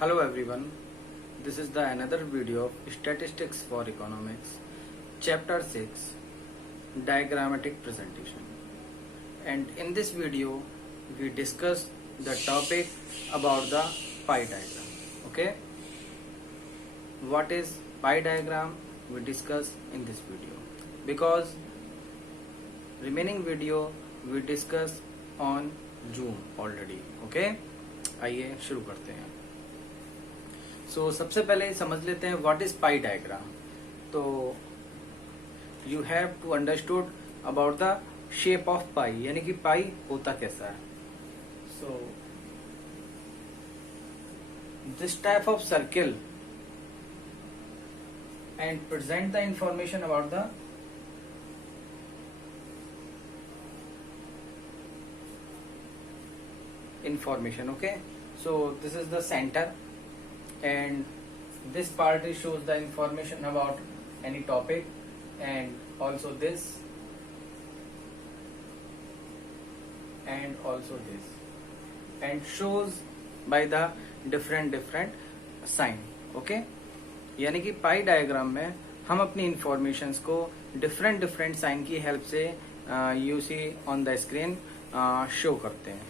Hello everyone, this is the another video of Statistics for Economics, Chapter 6, Diagrammatic Presentation. And in this video, we discuss the topic about the pie diagram. Okay? What is pie diagram? We discuss in this video. Because remaining video we discuss on Zoom already. Okay? आइए शुरू करते हैं. सो सबसे पहले समझ लेते हैं what is pie diagram. तो you have to understood about the shape of pie, यानी कि पाई होता कैसा है. So this type of circle and present the information about the information. Okay, so this is the center and this part shows the information about any topic, and also this and also this, and shows by the different sign. Okay, यानी कि पाई diagram में हम अपनी informations को different sign की help से you see on the screen show करते हैं.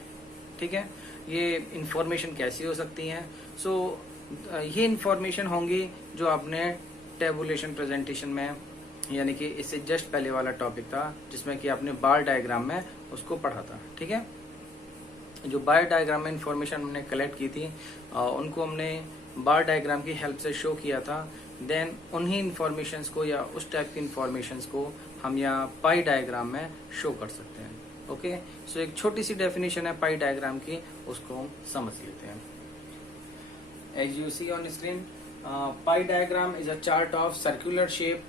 ठीक है, ये इंफॉर्मेशन कैसी हो सकती है. सो ये इंफॉर्मेशन होंगी जो आपने टेबुलेशन प्रेजेंटेशन में, यानी कि इससे जस्ट पहले वाला टॉपिक था जिसमें कि आपने बार डायग्राम में उसको पढ़ा था. ठीक है, जो बार डायग्राम में इंफॉर्मेशन हमने कलेक्ट की थी उनको हमने बार डायग्राम की हेल्प से शो किया था. देन उन्हीं इंफॉर्मेशंस को या उस टाइप की इंफॉर्मेशंस को हम यहाँ पाई डायग्राम में शो कर सकते हैं. ओके, सो एक छोटी सी डेफिनेशन है पाई डायग्राम की, उसको हम समझ लेते हैं. As you see on screen, pie diagram is a chart of circular shape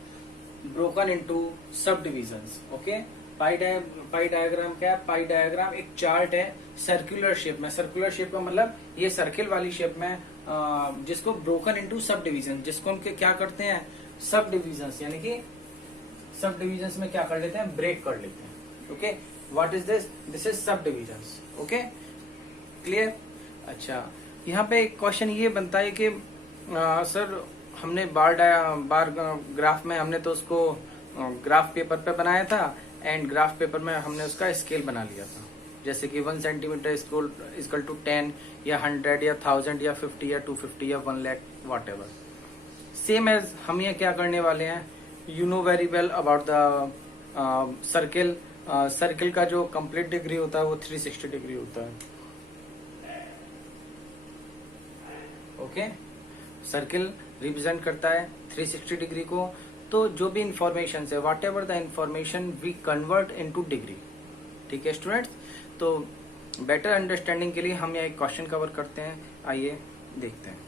broken into subdivisions. Okay, pie diagram क्या है? पाई डायग्राम एक चार्ट है सर्कुलर शेप में. सर्कुलर शेप का मतलब ये सर्किल वाली शेप में जिसको ब्रोकन इनटू सब डिविजन, जिसको हम क्या करते हैं, सब डिविजन्स, यानी कि सब डिविजन्स में क्या कर लेते हैं, ब्रेक कर लेते हैं. Okay, What is this? This is subdivisions. Okay, clear? अच्छा, यहाँ पे एक क्वेश्चन ये बनता है कि सर हमने बार ग्राफ में हमने तो उसको ग्राफ पेपर पे बनाया था एंड ग्राफ पेपर में हमने उसका स्केल बना लिया था, जैसे कि 1 सेंटीमीटर इक्वल टू 10 या 100 या 1000 या 50 या 250 या 1 lakh whatever. Same as हम ये क्या करने वाले हैं, you know very well about the circle. Circle का जो कंप्लीट डिग्री होता है वो 360 डिग्री होता है. ओके, सर्किल रिप्रेजेंट करता है 360 डिग्री को. तो जो भी इंफॉर्मेशन है, whatever the information we convert into degree. ठीक है स्टूडेंट्स, तो बेटर अंडरस्टैंडिंग के लिए हम यहाँ एक क्वेश्चन कवर करते हैं. आइए देखते हैं.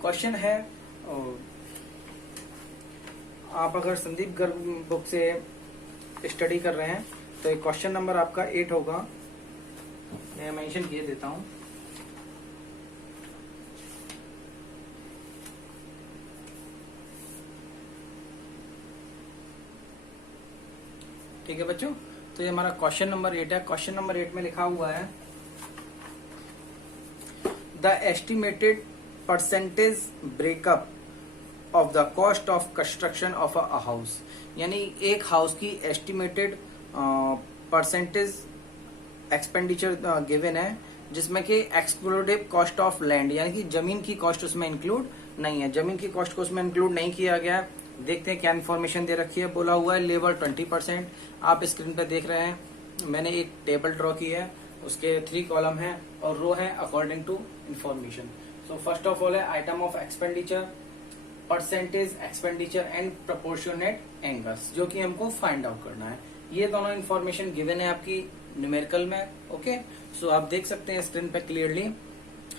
क्वेश्चन है, आप अगर संदीप गर्ग बुक से स्टडी कर रहे हैं तो क्वेश्चन नंबर आपका 8 होगा. मैं मेंशन किए देता हूं. ठीक है बच्चों, तो ये हमारा क्वेश्चन नंबर 8 है. क्वेश्चन नंबर 8 में लिखा हुआ है the estimated percentage breakup of the cost of construction of a house. यानी एक हाउस की एस्टिमेटेड परसेंटेज एक्सपेंडिचर गिवन है जिसमें कि एक्सक्लूसिव कॉस्ट ऑफ लैंड, यानी कि जमीन की कॉस्ट उसमें इंक्लूड नहीं है. जमीन की कॉस्ट को उसमें इंक्लूड नहीं किया गया है. देखते हैं क्या इन्फॉर्मेशन दे रखी है. बोला हुआ है लेबर 20%. आप स्क्रीन पे देख रहे हैं, मैंने एक टेबल ड्रॉ की है, उसके 3 कॉलम है और रो है according to information. So first of all है item of expenditure, percentage expenditure and proportionate angles, जो कि हमको फाइंड आउट करना है. ये दोनों इन्फॉर्मेशन गिवन है आपकी न्यूमेरिकल में. ओके, सो आप देख सकते हैं स्क्रीन पे क्लियरली.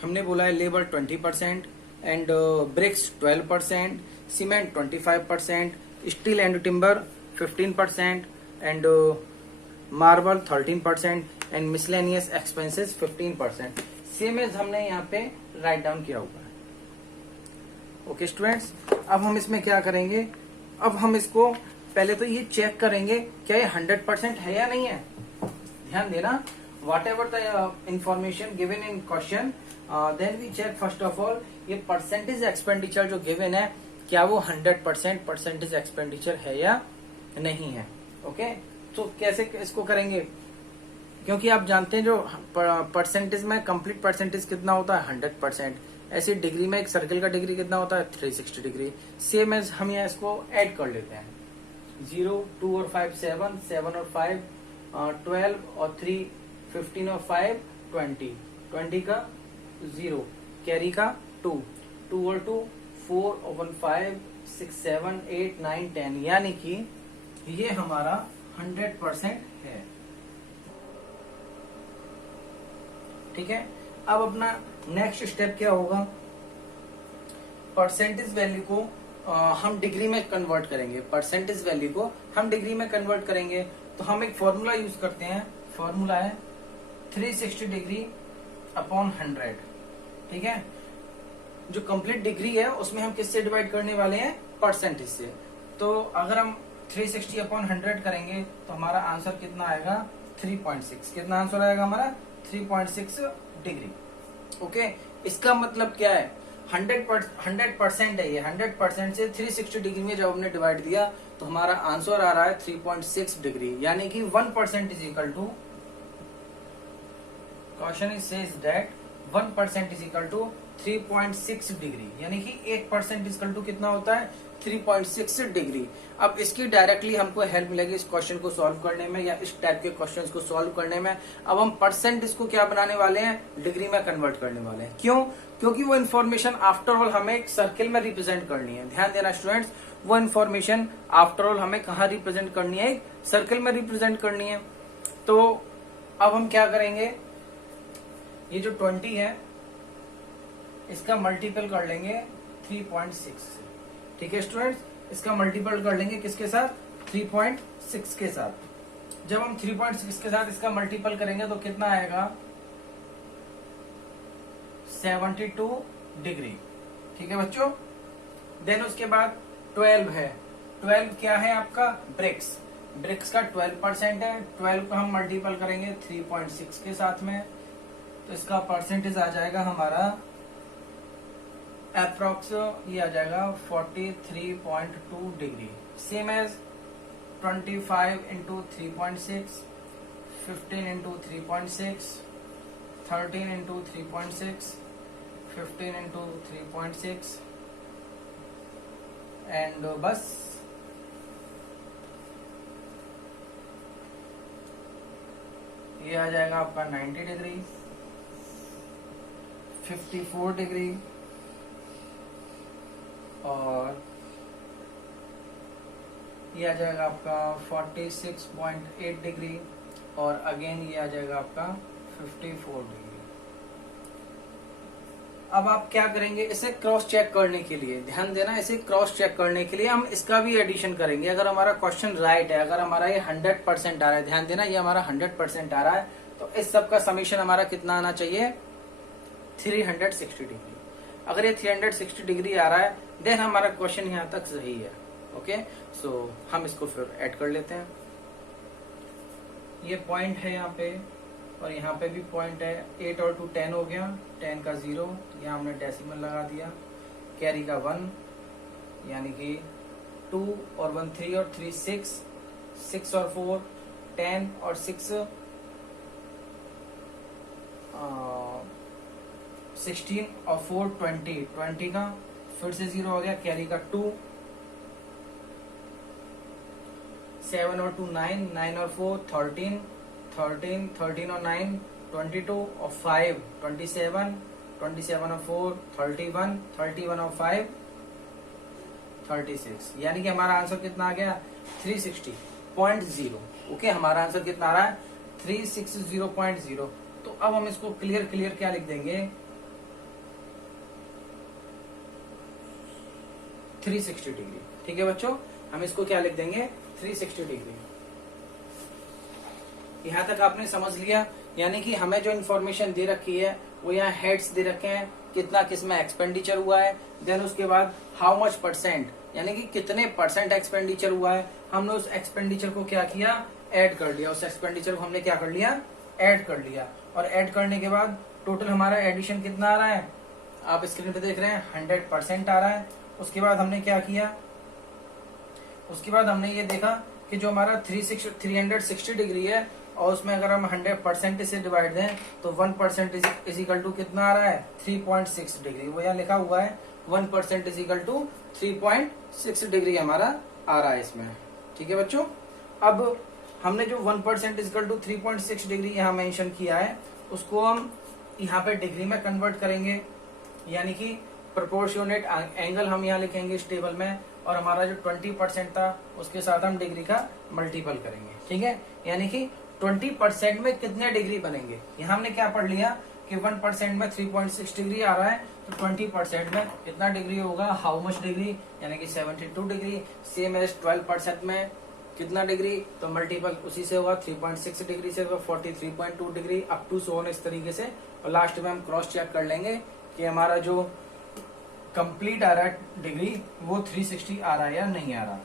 हमने बोला है labour 20% and bricks 12%, cement 25%, steel and timber 15% and marble 13% and miscellaneous expenses 15%. Same as हमने यहाँ पे राइट डाउन किया हुआ है. ओके स्टूडेंट्स, अब हम इसमें क्या करेंगे, अब हम इसको पहले तो ये चेक करेंगे क्या ये 100% है या नहीं है. ध्यान देना, whatever the information given in question, then we check first of all ये परसेंटेज एक्सपेंडिचर जो गिवन है क्या वो 100% परसेंटेज एक्सपेंडिचर है या नहीं है. ओके, तो कैसे इसको करेंगे, क्योंकि आप जानते हैं जो परसेंटेज में कंप्लीट परसेंटेज कितना होता है 100%. ऐसी डिग्री में एक सर्कल का डिग्री कितना होता है 360 डिग्री. सेम एज हम यहाँ इसको ऐड कर लेते हैं. 0, 2 और 5 7, 7 और 5 12 और 3 15 और 5 20, 20 का 0, कैरी का 2, 2 और 2 4 और 1 5 6 7 8 9 10, यानी कि ये हमारा 100% है. ठीक है. अब अपना नेक्स्ट स्टेप क्या होगा, परसेंटेज वैल्यू को हम डिग्री में कन्वर्ट करेंगे. परसेंटेज वैल्यू को हम डिग्री में कन्वर्ट करेंगे तो हम एक फॉर्मूला यूज करते हैं. फॉर्मूला है 360 डिग्री अपॉन 100. ठीक है. जो कंप्लीट डिग्री है उसमें हम किससे डिवाइड करने वाले हैं, परसेंटेज से. तो अगर हम 360 अपॉन 100 करेंगे तो हमारा आंसर कितना आएगा 3.6. कितना आंसर आएगा हमारा 3.6 डिग्री. ओके, इसका मतलब क्या है, 100% है ये. 100% से 360 डिग्री में जब हमने डिवाइड दिया तो हमारा आंसर आ रहा है 3.6 डिग्री, यानी कि 1% is equal to, question is says that 1% is equal to 3.6 degree, यानी कि 1% इज इक्वल टू कितना होता है 3.6 डिग्री. अब इसकी डायरेक्टली हमको हेल्प मिलेगी इस क्वेश्चन को सॉल्व करने में या इस टाइप के क्वेश्चंस को सॉल्व करने में. अब हम परसेंट इसको क्या बनाने वाले हैं, डिग्री में कन्वर्ट करने वाले हैं. क्यों, क्योंकि वो इन्फॉर्मेशन आफ्टर ऑल हमें एक सर्किल में रिप्रेजेंट करनी है. ध्यान देना स्टूडेंट्स, वो इन्फॉर्मेशन आफ्टर ऑल हमें कहाँ रिप्रेजेंट करनी है, एक सर्किल में रिप्रेजेंट करनी है. तो अब हम क्या करेंगे, ये जो 20 है इसका मल्टीपल कर लेंगे 3.6 से. ठीक है स्टूडेंट्स, इसका मल्टीपल कर लेंगे किसके साथ, 3.6 के साथ. जब हम 3.6 के साथ इसका मल्टीपल करेंगे तो कितना आएगा 72 डिग्री. ठीक है बच्चों. देन उसके बाद 12 है. 12 क्या है आपका, ब्रिक्स. ब्रिक्स का 12% है. 12 को हम मल्टीपल करेंगे 3.6 के साथ में तो इसका परसेंटेज आ जाएगा हमारा अप्रोक्स, ये आ जाएगा 43.2 degree. Same as 25 into 3.6, 15 into 3.6, 13 into 3.6, 15 into 3.6 and बस. ये आ जाएगा आपका 90 डिग्री, 54 डिग्री और ये आ जाएगा आपका 46.8 डिग्री और अगेन ये आ जाएगा आपका 54 डिग्री. अब आप क्या करेंगे, इसे क्रॉस चेक करने के लिए, ध्यान देना, इसे क्रॉस चेक करने के लिए हम इसका भी एडिशन करेंगे. अगर हमारा क्वेश्चन राइट है, अगर हमारा ये 100% आ रहा है, ध्यान देना ये हमारा 100% आ रहा है, तो इस सब का समीशन हमारा कितना आना चाहिए 360 डिग्री. अगर ये 360 डिग्री आ रहा है देन हमारा क्वेश्चन यहाँ तक सही है. ओके, सो हम इसको फिर ऐड कर लेते हैं. ये पॉइंट है यहाँ पे और यहाँ पे भी पॉइंट है. 8 और 2 10 हो गया, 10 का 0, यहाँ हमने डेसिमल लगा दिया. कैरी का 1 यानी कि 2 और 1 3 और 3 6, 6 और 4 10 और 6 16 और 4 20, 20 का फिर से 0 हो गया. कैरी का 2, 7 और 2 9, 9 और 4 13, 13, 13 और 9 22 और 5 27, 27 और 4 31, 31 और 5 36, यानी कि हमारा आंसर कितना आ गया 360.0. ओके, हमारा आंसर कितना आ रहा है 360.0. तो अब हम इसको क्लियर क्या लिख देंगे 360 डिग्री. ठीक है बच्चों, हम इसको क्या लिख देंगे 360 डिग्री. यहां तक आपने समझ लिया, यानी कि हमें जो इन्फॉर्मेशन दे रखी है वो यहाँ हेड्स दे रखे हैं, कितना किसमें एक्सपेंडिचर हुआ है. देन उसके बाद हाउ मच परसेंट, यानी कि कितने परसेंट एक्सपेंडिचर हुआ है. हमने उस एक्सपेंडिचर को क्या किया, ऐड कर लिया. उस एक्सपेंडिचर को हमने क्या कर लिया, ऐड कर लिया, और ऐड करने के बाद टोटल हमारा एडिशन कितना आ रहा है, आप स्क्रीन पे देख रहे हैं 100% आ रहा है। उसके बाद हमने क्या किया, उसके बाद हमने ये देखा कि जो हमारा 360 डिग्री है, और उसमें अगर हम 100% से डिवाइड दें तो 1% इज इक्वल टू कितना आ रहा है, 3.6 डिग्री। वो यहाँ लिखा हुआ है 1% इज इक्वल टू 3.6 डिग्री हमारा आ रहा है इसमें। ठीक है बच्चों, अब हमने जो 1% इज इक्वल टू 3.6 डिग्री यहाँ मेंशन किया है, उसको हम यहाँ पे डिग्री में कन्वर्ट करेंगे, यानी कि प्रोपोर्शनेट एंगल हम यहाँ लिखेंगे इस टेबल में, और हमारा जो 20% था उसके साथ हम डिग्री का मल्टीपल करेंगे। ठीक है, यानी कि 20% में कितने डिग्री बनेंगे, यहाँ हमने क्या पढ़ लिया कि 1% में 3.6 डिग्री आ रहा है, तो 20% में कितना डिग्री होगा, हाउ मच डिग्री, यानी कि 72 डिग्री। सेम एज 12% में कितना डिग्री, तो मल्टीपल उसी से होगा, 3.6 डिग्री से होगा 43.2 degree, up to so on इस तरीके से। और लास्ट में हम क्रॉस चेक कर लेंगे कि हमारा जो कंप्लीट आ रहा है डिग्री वो 360 आ रहा है या नहीं आ रहा।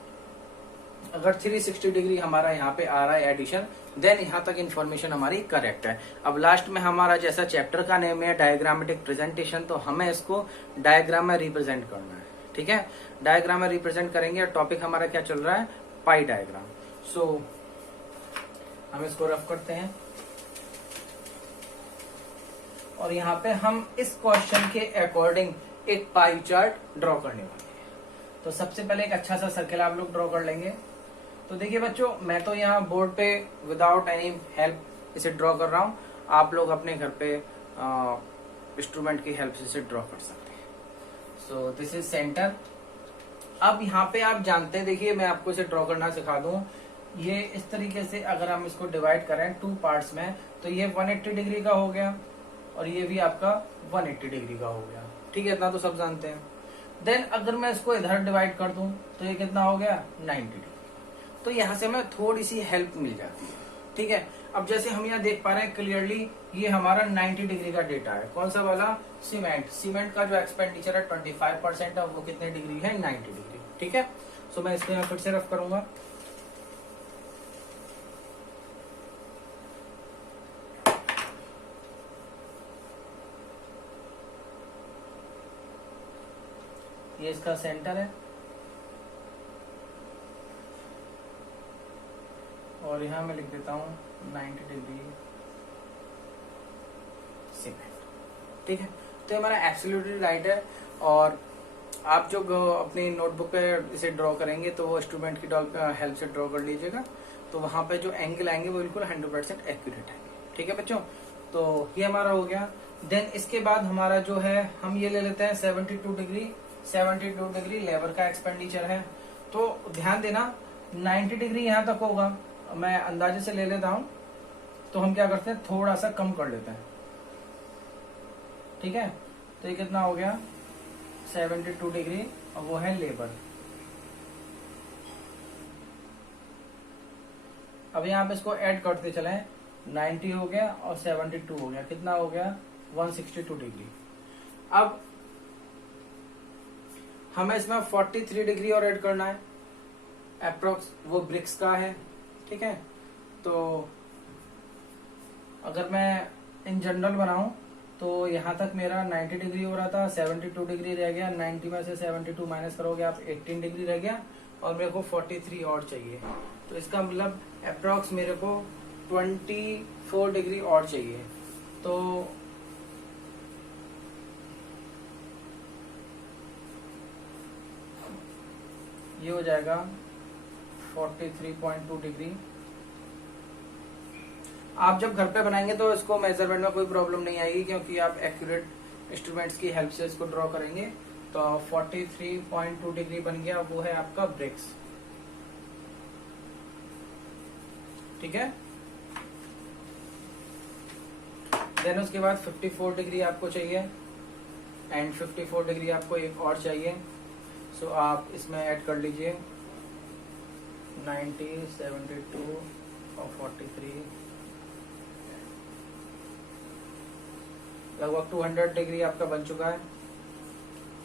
अगर 360 डिग्री हमारा यहाँ पे आ रहा है एडिशन, देन यहाँ तक इन्फॉर्मेशन हमारी करेक्ट है। अब लास्ट में हमारा जैसा चैप्टर का नेम है डायग्रामेटिक प्रेजेंटेशन, तो हमें इसको डायग्राम में रिप्रेजेंट करना है। ठीक है, डायग्राम में रिप्रेजेंट करेंगे, और टॉपिक हमारा क्या चल रहा है, पाई डायग्राम। सो हम इसको रफ करते हैं, और यहाँ पे हम इस क्वेश्चन के अकॉर्डिंग एक पाई चार्ट ड्रॉ करने वाले हैं। तो सबसे पहले एक अच्छा सा सर्कल आप लोग ड्रॉ कर लेंगे। तो देखिए बच्चों, मैं तो यहाँ बोर्ड पे विदाउट एनी हेल्प इसे ड्रॉ कर रहा हूँ, आप लोग अपने घर पे इंस्ट्रूमेंट की हेल्प से इसे ड्रॉ कर सकते हैं। So this is centre. अब यहाँ पे आप जानते हैं, देखिए मैं आपको इसे ड्रॉ करना सिखा दूं, ये इस तरीके से अगर हम इसको डिवाइड करें 2 पार्ट्स में, तो ये 180 डिग्री का हो गया, और ये भी आपका 180 डिग्री का हो गया। ठीक है, इतना तो सब जानते हैं। देन अगर मैं इसको इधर डिवाइड कर दूं तो ये कितना हो गया, 90 डिग्री। तो यहाँ से हमें थोड़ी सी हेल्प मिल जाती है। ठीक है, अब जैसे हम यहाँ देख पा रहे हैं क्लियरली, ये हमारा 90 डिग्री का डेटा है। कौन सा वाला, सीमेंट का जो एक्सपेंडिचर है 25% है, वो कितने डिग्री है, 90 डिग्री। ठीक है, सो मैं इसको यहाँ फिर से रफ करूंगा। ये इसका सेंटर है, और यहां मैं लिख देता हूं 90 डिग्री सीमेंट। ठीक है, तो ये हमारा एब्सोल्युटली राइट है। और आप जो अपनी नोटबुक पे इसे ड्रॉ करेंगे तो वो इंस्ट्रूमेंट की हेल्प से ड्रॉ कर लीजिएगा, तो वहां पे जो एंगल आएंगे वो बिल्कुल 100% एक्यूरेट आएंगे। ठीक है बच्चों, तो ये हमारा हो गया। देन इसके बाद हमारा जो है, हम ये ले लेते हैं 72 डिग्री। 72 डिग्री लेबर का एक्सपेंडिचर है, तो ध्यान देना 90 डिग्री यहाँ तक होगा, मैं अंदाजे से ले लेता हूं, तो हम क्या करते हैं, थोड़ा सा कम कर लेते हैं। ठीक है, तो ये कितना हो गया, 72 डिग्री, और वो है लेबर। अब यहाँ पे इसको ऐड करते चले, 90 हो गया और 72 हो गया, कितना हो गया, 162 डिग्री। अब हमें इसमें 43 डिग्री और ऐड करना है, अप्रोक्स वो ब्रिक्स का है। ठीक है, तो अगर मैं इन जनरल बनाऊं तो यहाँ तक मेरा 90 डिग्री हो रहा था, 72 डिग्री रह गया, 90 में से 72 माइनस करोगे आप 18 डिग्री रह गया, और मेरे को 43 और चाहिए, तो इसका मतलब अप्रोक्स मेरे को 24 डिग्री और चाहिए। तो ये हो जाएगा 43.2 डिग्री। आप जब घर पे बनाएंगे तो इसको मेजरमेंट में कोई प्रॉब्लम नहीं आएगी, क्योंकि आप एक्यूरेट इंस्ट्रूमेंट्स की हेल्प से इसको ड्रॉ करेंगे। तो 43.2 डिग्री बन गया, वो है आपका ब्रिक्स। ठीक है, देन उसके बाद 54 डिग्री आपको चाहिए, एंड 54 डिग्री आपको एक और चाहिए। सो आप इसमें ऐड कर लीजिए 90, 72 और 43, लगभग 200 डिग्री आपका बन चुका है।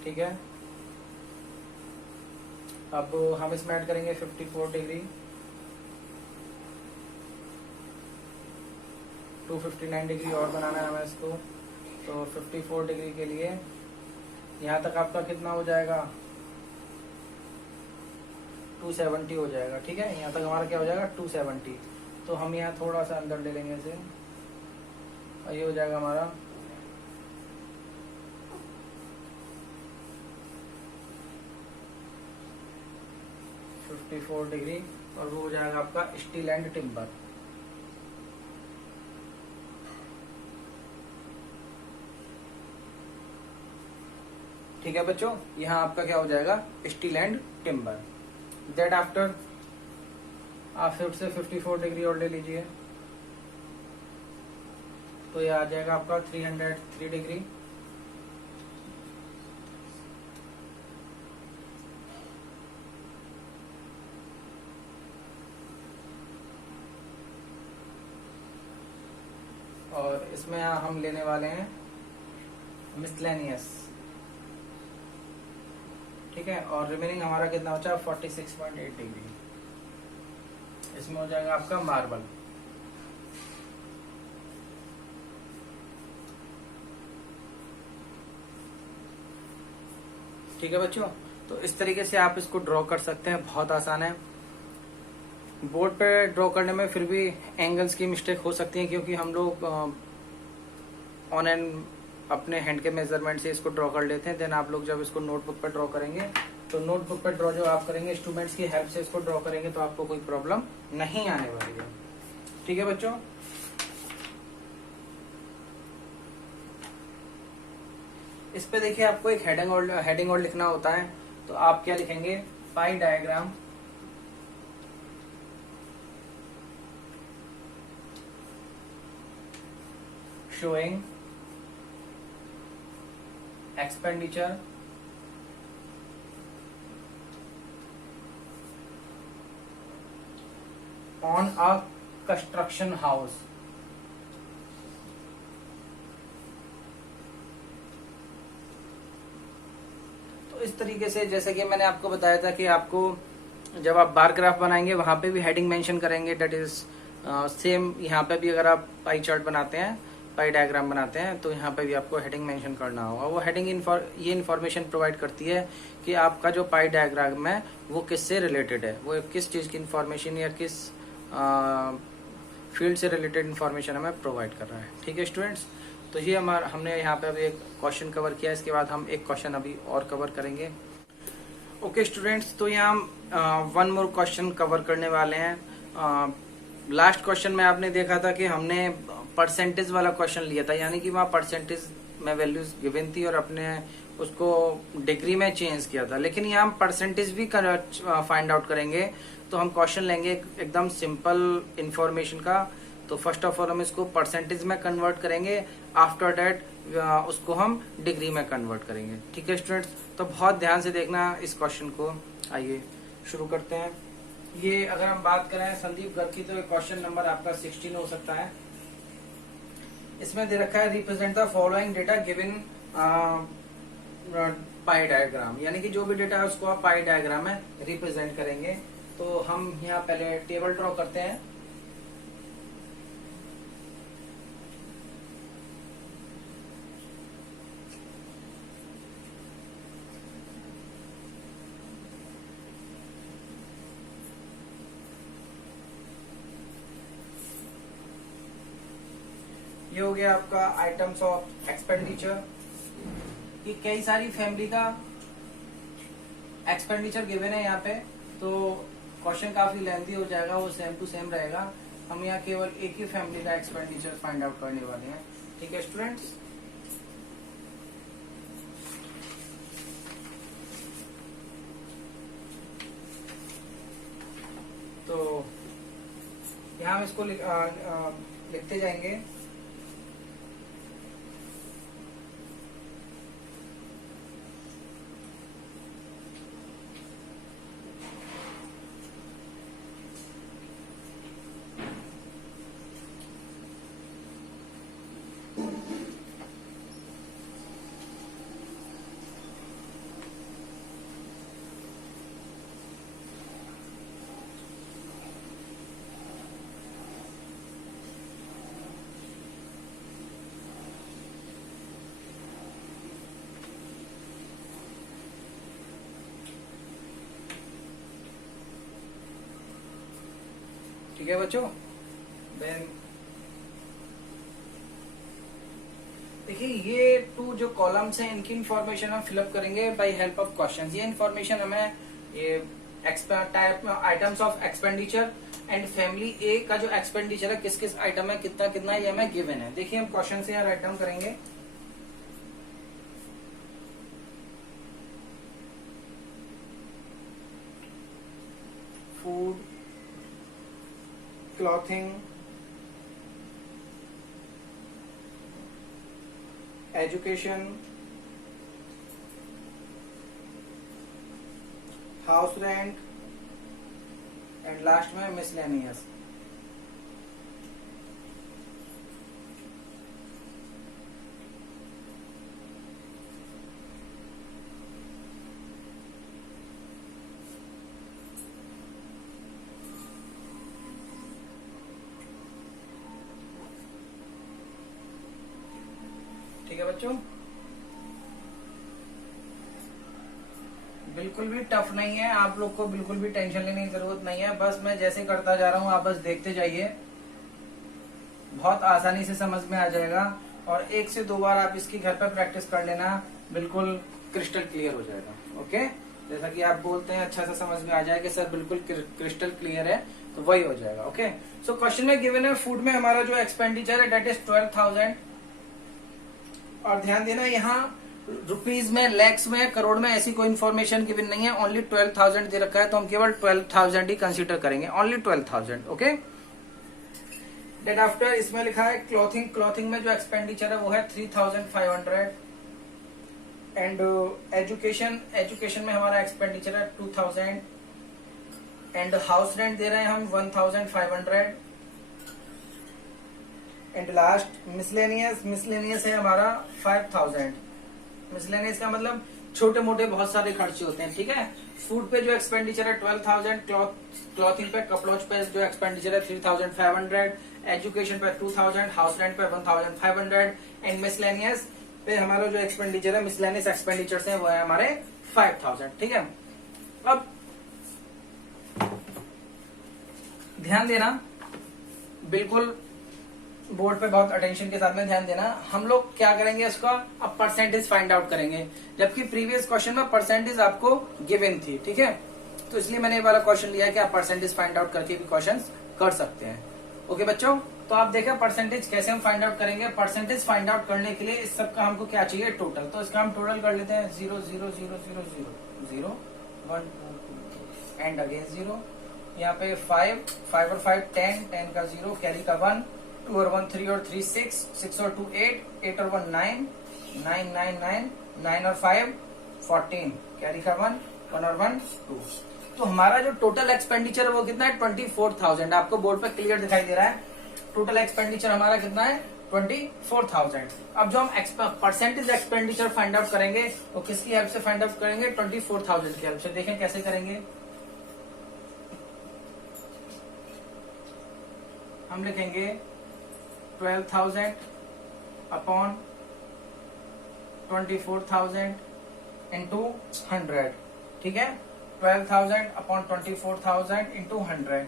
ठीक है, अब हम इसमें ऐड करेंगे 54 डिग्री, 259 डिग्री और बनाना है हमें इसको। तो 54 डिग्री के लिए यहाँ तक आपका कितना हो जाएगा, 270 हो जाएगा। ठीक है, यहाँ तक हमारा क्या हो जाएगा, 270। तो हम यहाँ थोड़ा सा अंदर ले लेंगे इसे, और ये हो जाएगा हमारा 54 डिग्री, और वो हो जाएगा आपका स्टील एंड टिम्बर। ठीक है बच्चों, यहाँ आपका क्या हो जाएगा, steel and timber. That after आप फिर से 54 डिग्री और ले लीजिए, तो ये आ जाएगा आपका 303 डिग्री। और इसमें हम लेने वाले हैं मिसलेनियस। ठीक है, और रिमेनिंग हमारा कितना बचा, 46.8 डिग्री। इसमें हो जाएगा आपका मार्बल। ठीक है बच्चों, तो इस तरीके से आप इसको ड्रॉ कर सकते हैं, बहुत आसान है। बोर्ड पे ड्रॉ करने में फिर भी एंगल्स की मिस्टेक हो सकती है, क्योंकि हम लोग ऑन एंड अपने हैंड के मेजरमेंट से इसको ड्रॉ कर लेते हैं। देन आप लोग जब इसको नोटबुक पर ड्रॉ करेंगे, तो नोटबुक पर ड्रॉ जो आप करेंगे, इंस्ट्रूमेंट्स की हेल्प से इसको ड्रॉ करेंगे, तो आपको कोई प्रॉब्लम नहीं आने वाली है। ठीक है बच्चों, इस पे देखिए आपको एक हेडिंग और लिखना होता है। तो आप क्या लिखेंगे, पाई diagram showing expenditure on a construction house। तो इस तरीके से, जैसे कि मैंने आपको बताया था कि आपको जब आप बार ग्राफ बनाएंगे वहां पे भी हेडिंग मेंशन करेंगे। दैट इज सेम यहाँ पे भी अगर आप पाई चार्ट बनाते हैं, पाई डायग्राम बनाते हैं, तो यहाँ पे भी आपको हेडिंग मेंशन करना होगा। वो हेडिंग ये इन्फॉर्मेशन प्रोवाइड करती है कि आपका जो पाई डायग्राम है वो किससे रिलेटेड है, वो किस चीज की इन्फॉर्मेशन या किस फील्ड से रिलेटेड इन्फॉर्मेशन हमें प्रोवाइड कर रहा है। ठीक है स्टूडेंट्स, तो ये हमने यहाँ पे अभी एक क्वेश्चन कवर किया, इसके बाद हम एक क्वेश्चन अभी और कवर करेंगे। ओके स्टूडेंट्स, तो यहाँ हम वन मोर क्वेश्चन कवर करने वाले हैं। लास्ट क्वेश्चन में आपने देखा था कि हमने परसेंटेज वाला क्वेश्चन लिया था, यानी कि वहाँ परसेंटेज में वैल्यूज गिवन थी और अपने उसको डिग्री में चेंज किया था। लेकिन यहाँ हम परसेंटेज भी फाइंड आउट करेंगे। तो हम क्वेश्चन लेंगे एकदम सिंपल इंफॉर्मेशन का। तो फर्स्ट ऑफ ऑल हम इसको परसेंटेज में कन्वर्ट करेंगे, आफ्टर दैट उसको हम डिग्री में कन्वर्ट करेंगे। ठीक है स्टूडेंट्स, तो बहुत ध्यान से देखना इस क्वेश्चन को। आइए शुरू करते हैं। ये अगर हम बात करें संदीप गर्ग की, तो ये क्वेश्चन नंबर आपका 16 हो सकता है। इसमें दे रखा है represent the following data given pie diagram, यानी कि जो भी डेटा है उसको आप पाई डायग्राम में रिप्रेजेंट करेंगे। तो हम यहाँ पहले टेबल ड्रॉ करते हैं। ये हो गया आपका आइटम्स ऑफ एक्सपेंडिचर। कि कई सारी फैमिली का एक्सपेंडिचर गिवन है यहाँ पे, तो क्वेश्चन काफी लेंथी हो जाएगा, वो सेम टू सेम रहेगा। हम यहाँ केवल एक ही फैमिली का एक्सपेंडिचर फाइंड आउट करने वाले हैं। ठीक है स्टूडेंट्स, तो यहाँ हम इसको लिखते जाएंगे। ठीक है बच्चों। देन देखिए ये 2 जो कॉलम्स हैं इनकी इंफॉर्मेशन हम फिलअप करेंगे बाय हेल्प ऑफ क्वेश्चंस। ये इंफॉर्मेशन हमें ये type items of expenditure and family A का जो एक्सपेंडिचर है किस किस आइटम है कितना कितना ये हमें गिवन है। देखिए हम क्वेश्चन से यहाँ राइट डाउन करेंगे। Food, clothing, education, house rent and last में मिसलेनियस। ठीक है बच्चों, बिल्कुल भी टफ नहीं है, आप लोग को बिल्कुल भी टेंशन लेने की जरूरत नहीं है। बस मैं जैसे करता जा रहा हूँ आप बस देखते जाइए, बहुत आसानी से समझ में आ जाएगा। और 1 से 2 बार आप इसकी घर पर प्रैक्टिस कर लेना, बिल्कुल क्रिस्टल क्लियर हो जाएगा। ओके, जैसा कि आप बोलते हैं अच्छा सा समझ में आ जाए कि सर बिल्कुल क्रिस्टल क्लियर है, तो वही हो जाएगा। ओके, सो क्वेश्चन में गिवन है फूड में हमारा जो एक्सपेंडिचर है डेट इज 12,000। और ध्यान देना यहाँ रुपीज में, लैक्स में, करोड़ में ऐसी कोई इन्फॉर्मेशन गिवन नहीं है, ओनली 12,000 दे रखा है, तो हम केवल 12,000 ही कंसीडर करेंगे, ओनली 12,000। ओके, डेट आफ्टर इसमें लिखा है क्लॉथिंग। क्लॉथिंग में जो एक्सपेंडिचर है वो है 3,500 एंड एजुकेशन में हमारा एक्सपेंडिचर है 2,000 एंड हाउस रेंट दे रहे हैं हम 1,500 एंड लास्ट मिसलेनियस है हमारा 5,000। मिसलेनियस का मतलब छोटे मोटे बहुत सारे खर्चे होते हैं। ठीक है, फूड पे जो एक्सपेंडिचर है 12,000, क्लॉथिंग पे कपड़ों पे जो एक्सपेंडिचर है 3,500, एजुकेशन पे 2,000, हाउस रेंट पे 1,500 एंड मिसलेनियस पे हमारा जो एक्सपेंडिचर है, मिसलेनियस एक्सपेंडिचर है वो है हमारे 5,000। ठीक है, अब ध्यान देना, बिल्कुल बोर्ड पे बहुत अटेंशन के साथ में ध्यान देना। हम लोग क्या करेंगे, इसका अब परसेंटेज फाइंड आउट करेंगे, जबकि प्रीवियस क्वेश्चन में परसेंटेज आपको गिवन थी। ठीक है, तो इसलिए मैंने ये वाला क्वेश्चन लिया है कि आप परसेंटेज फाइंड आउट करके भी क्वेश्चन कर सकते हैं। ओके बच्चों, तो आप देखें परसेंटेज कैसे हम फाइंड आउट करेंगे। परसेंटेज फाइंड आउट करने के लिए इस सब का हमको क्या चाहिए, टोटल। तो इसका हम टोटल कर लेते हैं 0 0 0 0 0 0 1 2 एंड अगेन 0। यहाँ पे 5 और 5 10 का 0, कैरी का 1, 2 और 1 3 और 3 6, 6 और 2 8 और 1 9 9 9 9 9 और 5 14, कैरी का 1 और 1 2। तो हमारा जो टोटल एक्सपेंडिचर है वो कितना है, 24,000। आपको बोर्ड पे क्लियर दिखाई दे रहा है, टोटल एक्सपेंडिचर हमारा कितना है, 24,000। अब जो हम परसेंटेज एक्सपेंडिचर फाइंड आउट करेंगे वो किसकी हेल्प से फाइंड आउट करेंगे, 24,000 की हेल्प से। देखें कैसे करेंगे, हम लिखेंगे 12,000 अपॉन 24,000 इंटू 100। ठीक है, 12,000 अपॉन 24,000 इंटू 100।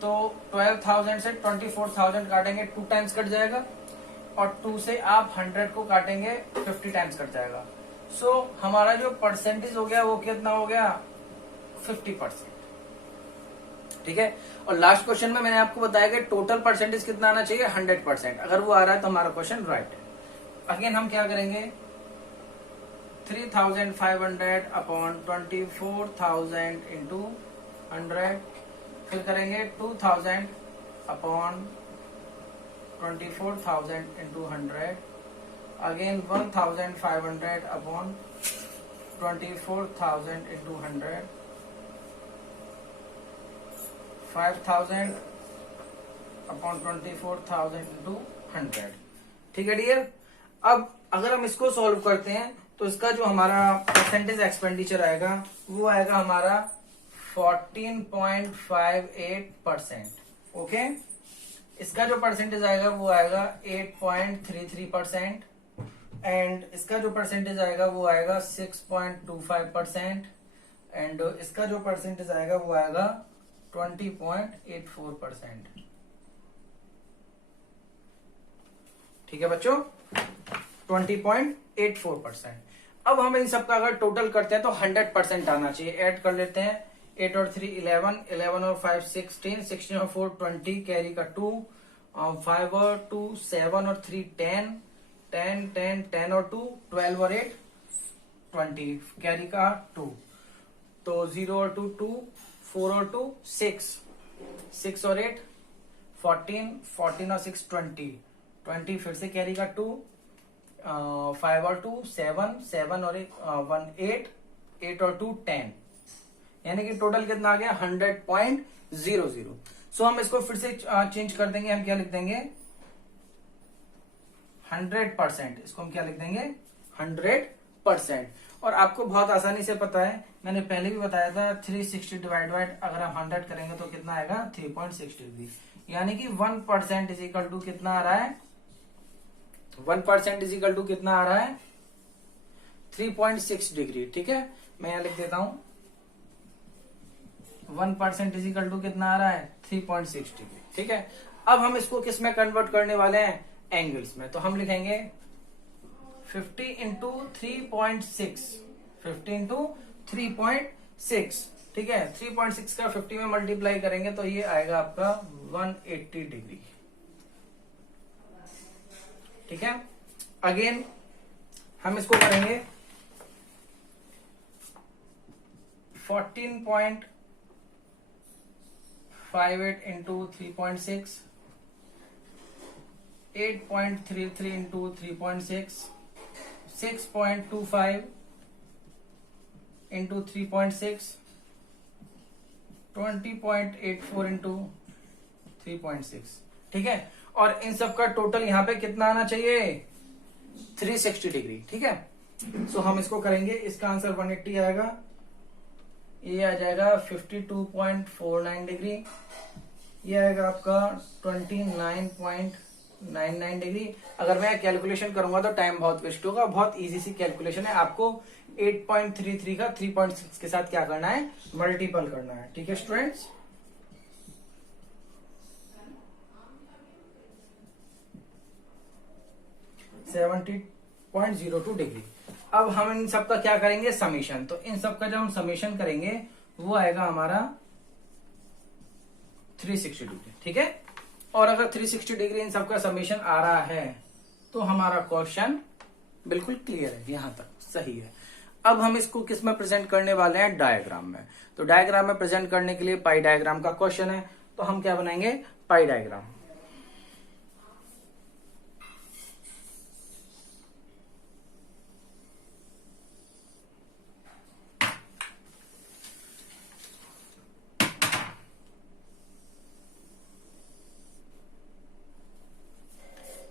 तो 12,000 से 24,000 काटेंगे 2 टाइम्स कट जाएगा, और 2 से आप 100 को काटेंगे 50 टाइम्स कट जाएगा। सो हमारा जो परसेंटेज हो गया वो कितना हो गया, 50%। ठीक है, और लास्ट क्वेश्चन में मैंने आपको बताया कि टोटल परसेंटेज कितना आना चाहिए, 100%। अगर वो आ रहा है तो हमारा क्वेश्चन राइट है। अगेन हम क्या करेंगे, 3,500 अपॉन 24,000 इंटू 100, फिर करेंगे 2,000 upon 24,000 into 100, again 1,500 upon 24,000 into 100, 5,000 upon 24,000 into 100। ठीक है डियर, अब अगर हम इसको सॉल्व करते हैं तो इसका जो हमारा परसेंटेज एक्सपेंडिचर आएगा वो आएगा हमारा 14.58%। ओके, इसका जो परसेंटेज आएगा वो आएगा 8.33%, एंड इसका जो परसेंटेज आएगा वो आएगा 6.25%, एंड इसका जो परसेंटेज आएगा वो आएगा 20.84%। ठीक है बच्चों, 20.84%। अब हम इन सबका अगर टोटल करते हैं तो 100% आना चाहिए। ऐड कर लेते हैं, 8 और 3 11, 11 और 5 16, 16 और 4 20, कैरी का 2, 5 और 2 7 और 3 10, 10 10 10 और 2 12 और 8 20, कैरी का 2, तो 0 और 2 2, 4 और 2 6, 6 और 8 14, 14 और 6 20, 20 फिर से कैरी का 2, 5 और 2 7, 7 और 1 8, 8 और 2 10, यानी कि टोटल कितना आ गया 100.00। सो हम इसको फिर से चेंज कर देंगे, हम क्या लिख देंगे 100%। इसको हम क्या लिख देंगे 100%। और आपको बहुत आसानी से पता है, मैंने पहले भी बताया था 360 डिवाइड अगर हम 100 करेंगे तो कितना आएगा 3.6 डिग्री, यानी कि 1% इज इक्वल टू कितना आ रहा है, 1% इज इक्वल टू कितना आ रहा है 3.6 डिग्री। ठीक है, मैं यहां लिख देता हूं 1% इज इक्वल टू कितना आ रहा है 3.6 डिग्री। ठीक है, अब हम इसको किस में कन्वर्ट करने वाले हैं, एंगल्स में। तो हम लिखेंगे 50 इंटू 3.6, 50 इंटू 3.6। ठीक है, 3.6 का 50 में मल्टीप्लाई करेंगे तो ये आएगा आपका 180 डिग्री। ठीक है, अगेन हम इसको करेंगे 14.58 इंटू 3.6, 8.33 इंटू 3.6, 6.25 इंटू 3.6, 20.84 इंटू 3.6। ठीक है, और इन सब का टोटल यहां पे कितना आना चाहिए 360 डिग्री। ठीक है, सो हम इसको करेंगे, इसका आंसर 180 आएगा, ये आ जाएगा 52.49 डिग्री, ये आएगा आपका 29.99 डिग्री। अगर मैं कैलकुलेशन करूंगा तो टाइम बहुत वेस्ट होगा, बहुत इजी सी कैलकुलेशन है, आपको 8.33 का 3.6 के साथ क्या करना है, मल्टीपल करना है। ठीक है स्टूडेंट्स, .02 डिग्री। अब हम इन सब का क्या करेंगे समीशन, तो इन सब का जब हम समीशन करेंगे वो आएगा हमारा 360 डिग्री। ठीक है, और अगर 360 डिग्री इन सब का समीशन आ रहा है तो हमारा क्वेश्चन बिल्कुल क्लियर है, यहां तक सही है। अब हम इसको किस में प्रेजेंट करने वाले हैं, डायग्राम में। तो डायग्राम में प्रेजेंट करने के लिए पाई डायग्राम का क्वेश्चन है, तो हम क्या बनाएंगे पाई डायग्राम।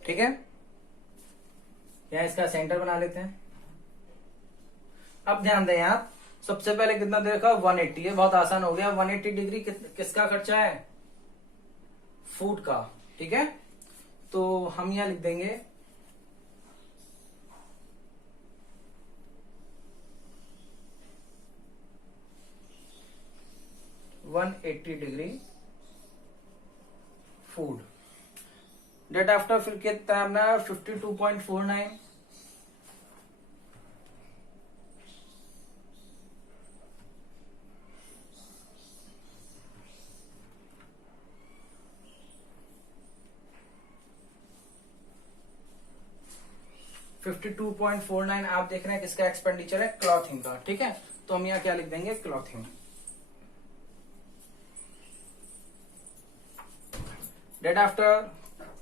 ठीक है, यहां इसका सेंटर बना लेते हैं। अब ध्यान दें आप, सबसे पहले कितना देखा 180, ये बहुत आसान हो गया। 180 डिग्री किसका खर्चा है, फुट का। ठीक है, तो हम यहां लिख देंगे 180 डिग्री फूड। डेट आफ्टर फिर कितना अपना 52.49, $52.49 आप देख रहे हैं किसका एक्सपेंडिचर है, क्लॉथिंग का। ठीक है, तो हम यहाँ क्या लिख देंगे क्लॉथिंग। डेट आफ्टर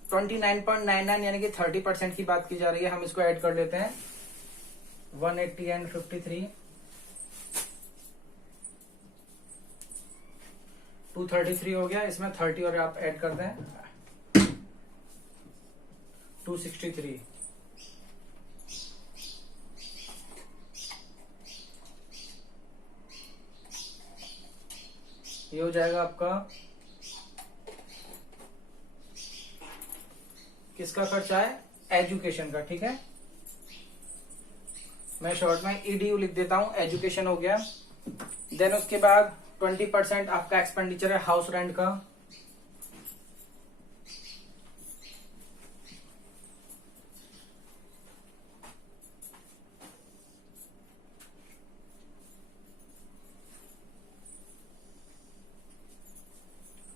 29.99 यानी कि 30% की बात की जा रही है, हम इसको ऐड कर लेते हैं 180 एंड 53, 233 हो गया, इसमें 30 और आप ऐड कर दें 263, ये हो जाएगा आपका किसका खर्चा है, एजुकेशन का। ठीक है, मैं शॉर्ट में EDU लिख देता हूं, एजुकेशन हो गया। देन उसके बाद 20% आपका एक्सपेंडिचर है हाउस रेंट का,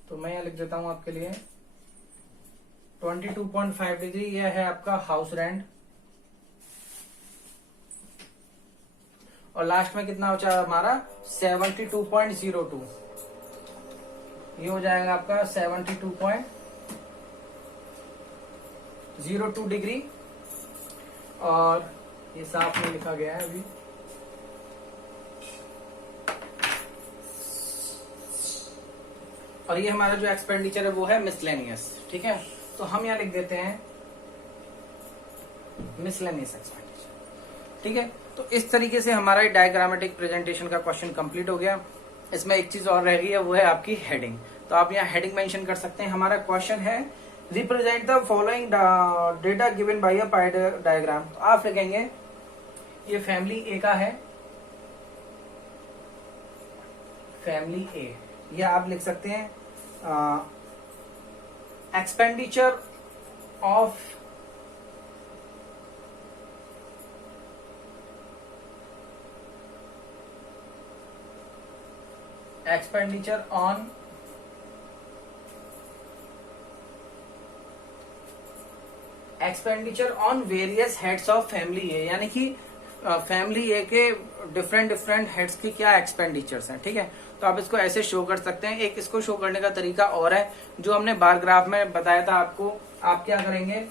तो मैं यहाँ लिख देता हूं आपके लिए 22.5 डिग्री, यह है आपका हाउस रेंट। और लास्ट में कितना बचा हमारा 72.02, ये हो जाएगा आपका 72.02 डिग्री। और ये साफ में लिखा गया है अभी, और ये हमारा जो एक्सपेंडिचर है वो है मिसलेनियस। ठीक है, तो हम यहाँ लिख देते हैं मिसलेनियस एक्सपेंडिचर। ठीक है, तो इस तरीके से हमारा डायग्रामेटिक प्रेजेंटेशन का क्वेश्चन कंप्लीट हो गया। इसमें एक चीज और रह गई है, वो है आपकी हेडिंग। तो आप यहाँ हेडिंग मेंशन कर सकते हैं। हमारा क्वेश्चन है represent the following data given by a pi diagram. तो आप लिखेंगे ये फैमिली ए का है, फैमिली ए, या आप लिख सकते हैं expenditure of expenditure on various heads of family A, यानी कि फैमिली ए के डिफरेंट हेड्स की क्या एक्सपेंडिचर्स हैं। ठीक है, तो आप इसको ऐसे शो कर सकते हैं। एक इसको शो करने का तरीका और है, जो हमने बार ग्राफ में बताया था आपको। आप क्या करेंगे,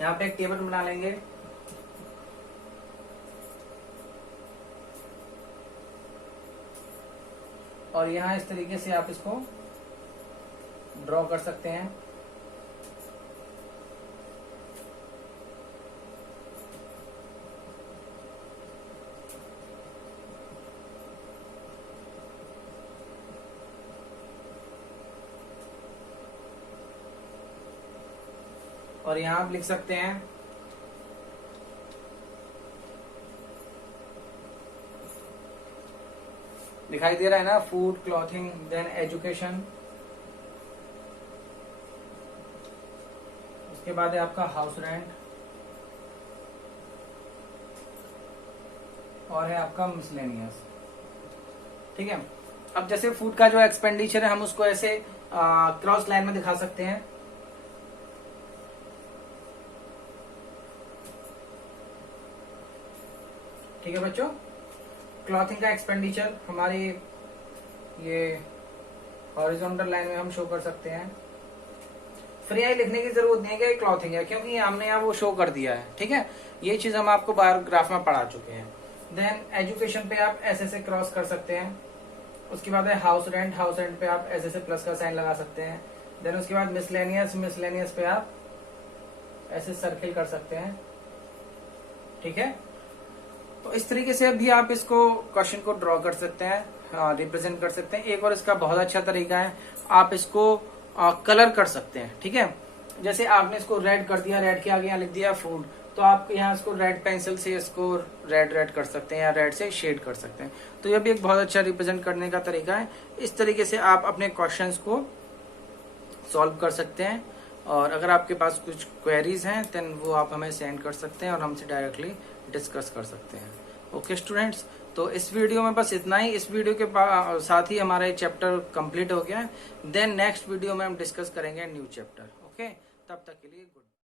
यहाँ पे एक टेबल बना लेंगे, और यहाँ इस तरीके से आप इसको ड्रॉ कर सकते हैं। और यहां आप लिख सकते हैं दिखाई दे रहा है ना, फूड, क्लॉथिंग, देन एजुकेशन, उसके बाद है आपका हाउस रेंट, और है आपका मिसलेनियस। ठीक है, अब जैसे फूड का जो एक्सपेंडिचर है हम उसको ऐसे क्रॉस लाइन में दिखा सकते हैं। ठीक है बच्चों, क्लॉथिंग का एक्सपेंडिचर हमारी ये हॉरिजॉन्टल लाइन में हम शो कर सकते हैं। फ्री आई लिखने की जरूरत नहीं है कि क्लॉथिंग है, क्योंकि हमने यहाँ वो शो कर दिया है। ठीक है, ये चीज हम आपको बार ग्राफ में पढ़ा चुके हैं। देन एजुकेशन पे आप ऐसे क्रॉस कर सकते हैं। उसके बाद है हाउस रेंट, हाउस रेंट पे आप ऐसे प्लस का साइन लगा सकते हैं। देन उसके बाद मिसलेनियस पे आप ऐसे सर्किल कर सकते हैं। ठीक है, तो इस तरीके से भी आप इसको क्वेश्चन को ड्रॉ कर सकते हैं, रिप्रेजेंट कर सकते हैं। एक और इसका बहुत अच्छा तरीका है, आप इसको कलर कर सकते हैं। ठीक है, जैसे आपने इसको रेड कर दिया, रेड के आगे यहाँ लिख दिया फूड, तो आप यहाँ इसको रेड पेंसिल से इसको रेड कर सकते हैं, या रेड से शेड कर सकते हैं। तो यह भी एक बहुत अच्छा रिप्रेजेंट करने का तरीका है। इस तरीके से आप अपने क्वेश्चंस को सॉल्व कर सकते हैं। और अगर आपके पास कुछ क्वेरीज हैं देन वो आप हमें सेंड कर सकते हैं और हमसे डायरेक्टली डिस्कस कर सकते हैं। ओके स्टूडेंट्स, तो इस वीडियो में बस इतना ही। इस वीडियो के साथ ही हमारा ये चैप्टर कंप्लीट हो गया है। देन नेक्स्ट वीडियो में हम डिस्कस करेंगे न्यू चैप्टर। ओके, तब तक के लिए गुड।